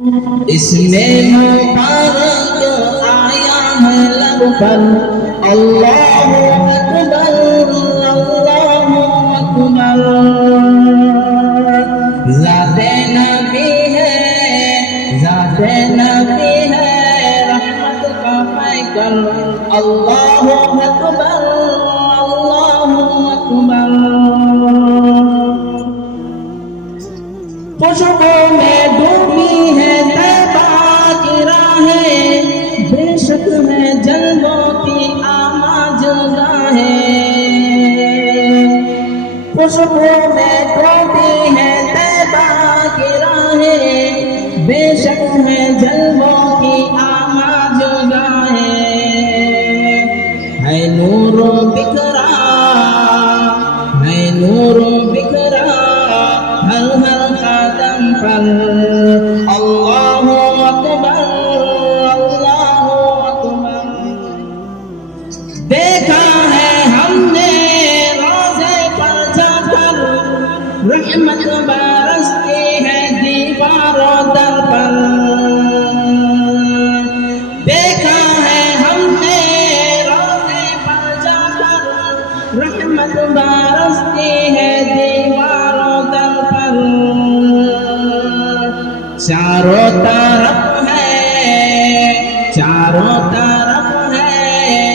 इसमें मुबारक आया है लब पर अल्लाहु अकबर अल्लाहु अकबर। ज़ाते नबी है रहमत का पैकर अल्लाहु अकबर अल्लाहु अकबर। खुशबू में डूबी है तैबा की राहें, बेशक है जन्नों की आमाज गाहें। खुशबू में डूबी है तैबा की राहें, बेशक है जन्नों की आमाज गाहें। है नूरो बिखरा हर हर कदम पर अल्लाहु अकबर अल्लाहु अकबर। देखा है हमने रोज़े पर जाकर रहमत बरसती है दीवारों दर पर। देखा है हमने रोज़े पर जाकर रहमत बरसती है दीवारों दर पर। चारों तरफ है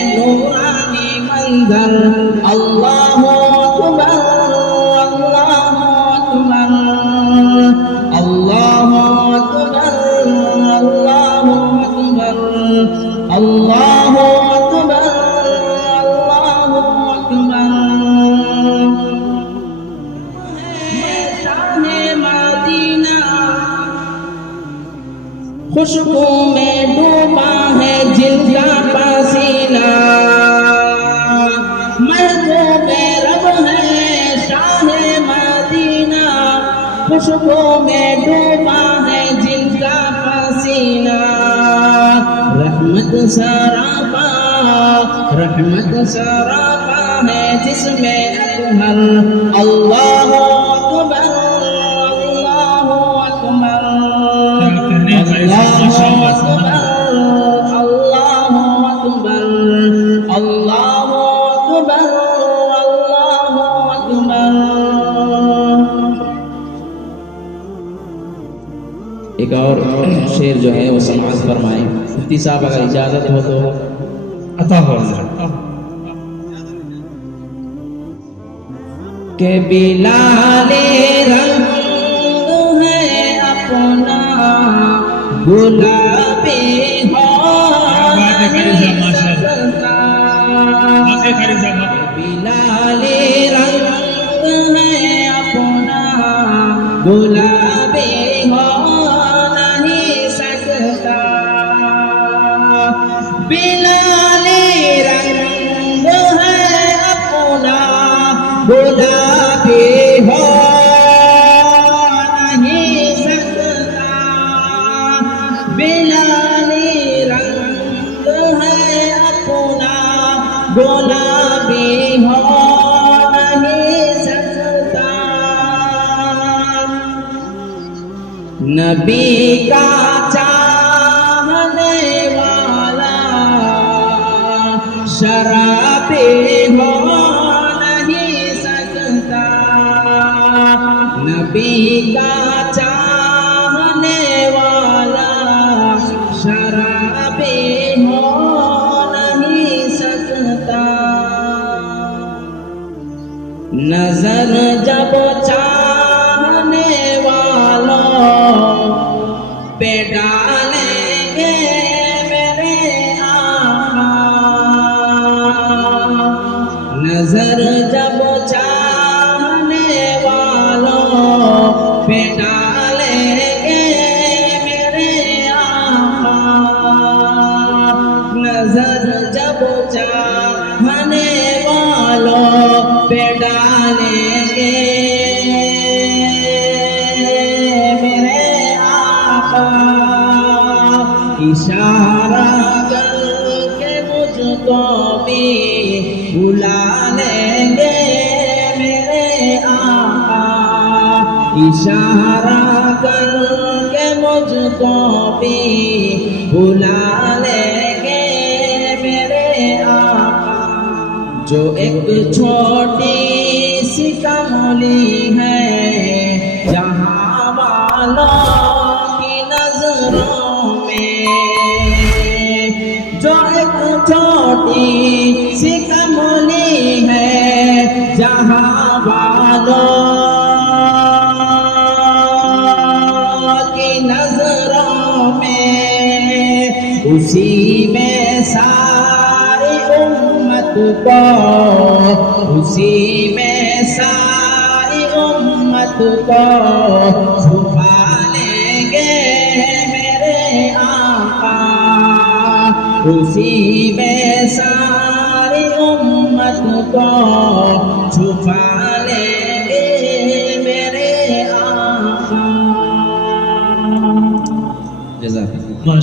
नूरानी मंजर अल्लाहु अकबर अल्लाहु अकबर अल्लाहु अकबर अल्लाहु अकबर अल्लाहु अकबर अल्लाहु अकबर। मदीना खुशबू में डूबा है जिनका पसीना, महबूब रब है शाहे मदीना। खुशबू में डूबा है जिनका पसीना, रहमत सरापा है जिसमें अकबर अल्लाहु अकबर अल्लाहु अकबर अल्लाहु अकबर अल्लाहु अकबर अल्लाहु अकबर अल्लाहु अकबर। एक और शेर जो है वो समाज फरमाए, मुफ्ती साहब अगर इजाजत हो तो अता हो के बिलाले रंग है अपना गुलाबी हो बिलाले रंग है अपना गुलाबी हो नहीं सकता। बिलाले रंग है अपना गुलाबी हो नहीं सकता। बिलाली रंग है अपना गुलाबी हो नहीं सकता। नबी का चाहने वाला शराबी हो नबी का चाहने वाला शराबी हो नहीं सकता। नजर जब चाहने वालों पे डालेंगे मेरे आका, नजर जब पे डालेंगे मेरे आका। नजर जब चाहने वालों पे डालेंगे मेरे आका। इशारा करके मुझको भी बुला लेंगे मेरे आका। इशारा करके मुझ मुझको भी बुला लेंगे मेरे आका। जो एक छोटी सी कमली है जहाँ वालों की नजरों में, जो एक छोटी सी कमली है जहाँ वालों की नजरों में, उसी में सारी उम्मत को, उसी में सारी उम्मत को छुपा लेंगे मेरे आका। उसी में सारी उम्मत को छुपा लेंगे मेरे आका। जज़ाकल्लाह।